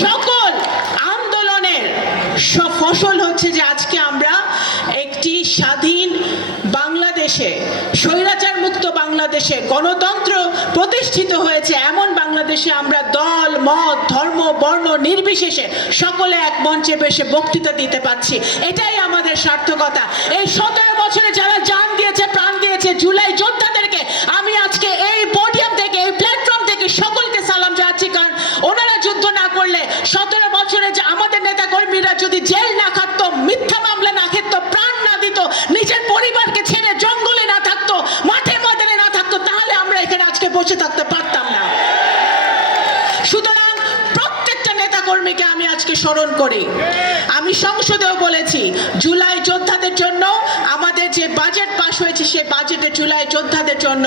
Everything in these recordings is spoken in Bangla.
সকল আন্দোলনের ফসল হচ্ছে যে আজকে আমরা একটি স্বাধীন বাংলাদেশে, স্বৈরাচার মুক্ত বাংলাদেশে, গণতন্ত্র প্রতিষ্ঠিত হয়েছে এমন বাংলাদেশে আমরা দল মত ধর্ম বর্ণ নির্বিশেষে সকলে এক মঞ্চে বসে বক্তৃতা দিতে পারছি। এটাই আমাদের সার্থকতা। এই 17 বছরে যারা জান দিয়েছে, প্রাণ দিয়েছে, জুলাই যোদ্ধাদেরকে আমি আজকে এই পোডিয়াম থেকে, এই প্ল্যাটফর্ম থেকে সকলকে সালাম জানাচ্ছি। কারণ ওনারা যুদ্ধ না করলে 17 বছরে যে আমাদের নেতা কর্মীরা যদি জেল না খাটতো, মিথ্যা মামলা না খেত, প্রাণ না দিত, নিজের পরিবারকে ছেড়ে জঙ্গলে না থাকতো, মাঠে ময়দানে না থাকতো, তাহলে আমরা এখানে আজকে বসে থাকতে পারতাম না। সুতরাং প্রত্যেকটা নেতা কর্মীকে আমি আজকে স্মরণ করি। আমি সংসদেও বলেছি জুলাই যোদ্ধাদের জন্য আমাদের যে বাজেট পাস হয়েছে সেই বাজেটে জুলাই যোদ্ধাদের জন্য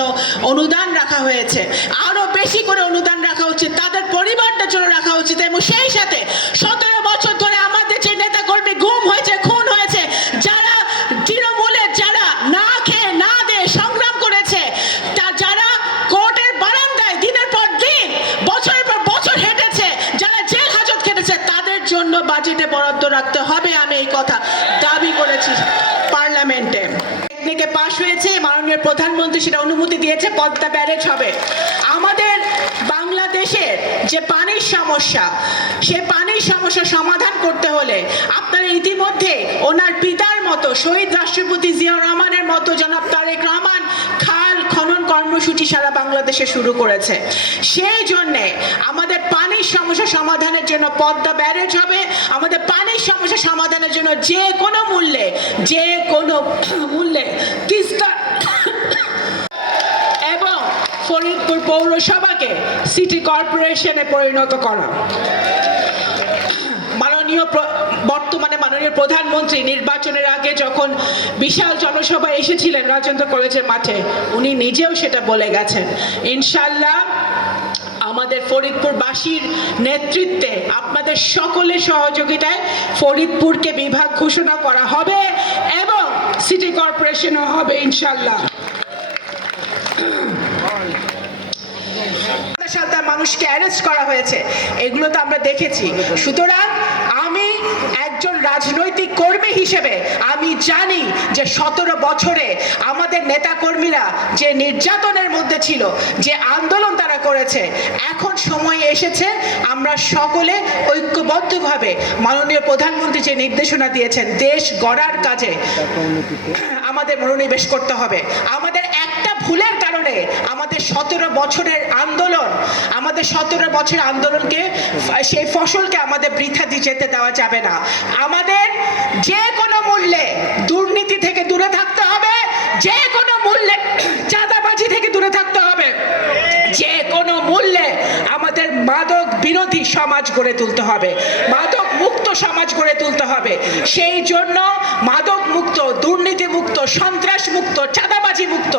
অনুদান রাখা হয়েছে, আরো বেশি করে অনুদান রাখা উচিত, তাদের পরিবারদের জন্য রাখা উচিত। এবং সেই সাথে 17 বছর ধরে আমাদের যে নেতা কর্মী গুম হয়েছে, খুন হয়েছে, যারা তৃণমূলে যারা না খেয়ে না দিয়ে সংগ্রাম করেছে, যারা কোর্টের বারান্দায় দিনের পর দিন বছরের পর বছর হেঁটেছে, যারা জেল হাজত খেটেছে, তাদের জন্য বাজেটে বরাদ্দ রাখতে হবে। আমি এই কথা দাবি করেছি পার্লামেন্টে। টেকনিকে পাশ হয়েছে, মাননীয় প্রধানমন্ত্রী সেটা অনুমতি দিয়েছে, পদ্মা ব্যারেজ হবে। আমাদের বাংলাদেশের যে পানির সমস্যা, সেই পানির সমস্যা সমাধান করতে হলে আপনারা ইতিমধ্যে ওনার পিতার মতো শহীদ রাষ্ট্রপতি জিয়াউর রহমানের মতো জনাব তারেক রহমান খাল খনন কর্মসূচি সারা বাংলাদেশে শুরু করেছে। সেই জন্যে আমাদের পানির সমস্যা সমাধানের জন্য পদ্মা ব্যারেজ হবে। আমাদের পানির সমস্যা সমাধানের জন্য যে কোনো মূল্যে তিস্তা এবং ফরিদপুর পৌরসভাকে সিটি কর্পোরেশনে পরিণত করা। বর্তমানে মাননীয় প্রধানমন্ত্রী নির্বাচনের আগে যখন বিশাল জনসভা এসেছিলেন রাজেন্দ্র কলেজের মাঠে, উনি নিজেও সেটা বলে গেছেন। ইনশাল্লাহ আমাদের ফরিদপুরবাসীর নেতৃত্বে, আপনাদের সকলের সহযোগিতায় ফরিদপুরকে বিভাগ ঘোষণা করা হবে এবং সিটি কর্পোরেশনও হবে ইনশাল্লাহ। মানুষকে অ্যারেস্ট করা হয়েছে, এগুলো তো আমরা দেখেছি। সুতরাং আমি একজন রাজনৈতিক কর্মী হিসেবে আমি জানি যে 17 বছরে আমাদের নেতা কর্মীরা যে নির্যাতনের মধ্যে ছিল, যে আন্দোলন তারা করেছে, এখন সময় এসেছে আমরা সকলে ঐক্যবদ্ধভাবে মাননীয় প্রধানমন্ত্রী যে নির্দেশনা দিয়েছেন দেশ গড়ার কাজে আমাদের মনোনিবেশ করতে হবে। আমাদের একটা ভুলের কারণে আমাদের 17 বছরের আন্দোলন, আমাদের 17 বছরের আন্দোলনকে, সেই ফসলকে আমাদের বৃথা দিয়ে যেতে দেওয়া যাবে না। আমাদের যে কোনো মূল্যে দুর্নীতি থেকে দূরে থাকতে হবে, যে কোনো মূল্যে চাঁদাবাজি থেকে দূরে থাকতে হবে, যে কোনো মূল্যে আমাদের মাদক বিরোধী সমাজ গড়ে তুলতে হবে, মাদক মুক্ত সমাজ গড়ে তুলতে হবে। সেই জন্য মাদক মুক্ত, দুর্নীতি মুক্ত, সন্ত্রাস মুক্ত, চাঁদাবাজি মুক্ত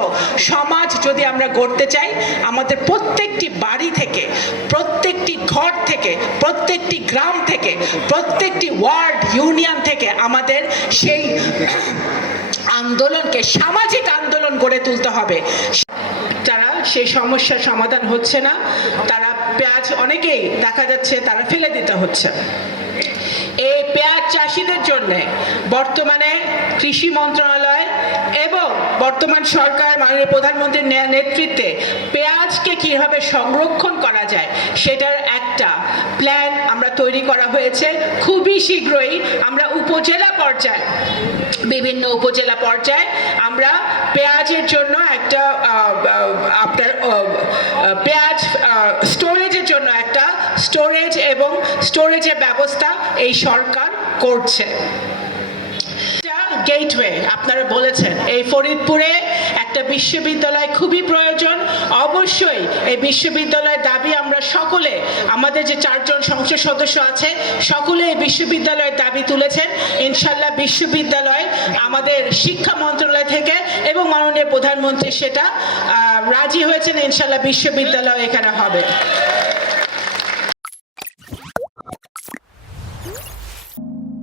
সমাজ যদি আমরা গড়তে চাই, আমাদের প্রত্যেকটি বাড়ি থেকে, প্রত্যেকটি ঘর থেকে, প্রত্যেকটি গ্রাম থেকে, প্রত্যেকটি ওয়ার্ড ইউনিয়ন থেকে আমাদের সেই আন্দোলনকে সামাজিক আন্দোলন গড়ে তুলতে হবে। যারা সেই সমস্যার সমাধান হচ্ছে না, তারা পেঁয়াজ অনেকেই দেখা যাচ্ছে তারা ফেলে দিতে হচ্ছে। এই পেঁয়াজ চাষিদের জন্য বর্তমানে কৃষি মন্ত্রণালয় এবং বর্তমান সরকার মাননীয় প্রধানমন্ত্রীর নেতৃত্বে পেঁয়াজকে কিভাবে সংরক্ষণ করা যায় সেটার একটা প্ল্যান আমরা তৈরি করা হয়েছে। খুবই শীঘ্রই আমরা উপজেলা পর্যায়ে, বিভিন্ন উপজেলা পর্যায়ে আমরা পেঁয়াজের জন্য একটা আপনার পেঁয়াজ স্টোরেজের জন্য একটা স্টোরেজের ব্যবস্থা এই সরকার করছে। গেটওয়ে আপনারা বলেছেন, এই ফরিদপুরে একটা বিশ্ববিদ্যালয় খুবই প্রয়োজন। অবশ্যই এই বিশ্ববিদ্যালয়ের দাবি আমরা সকলে, আমাদের যে 4 জন সংসদ সদস্য আছে সকলে এই বিশ্ববিদ্যালয়ের দাবি তুলেছেন। ইনশাল্লাহ বিশ্ববিদ্যালয় আমাদের শিক্ষা মন্ত্রণালয় থেকে এবং মাননীয় প্রধানমন্ত্রী সেটা রাজি হয়েছেন। ইনশাল্লাহ বিশ্ববিদ্যালয় এখানে হবে।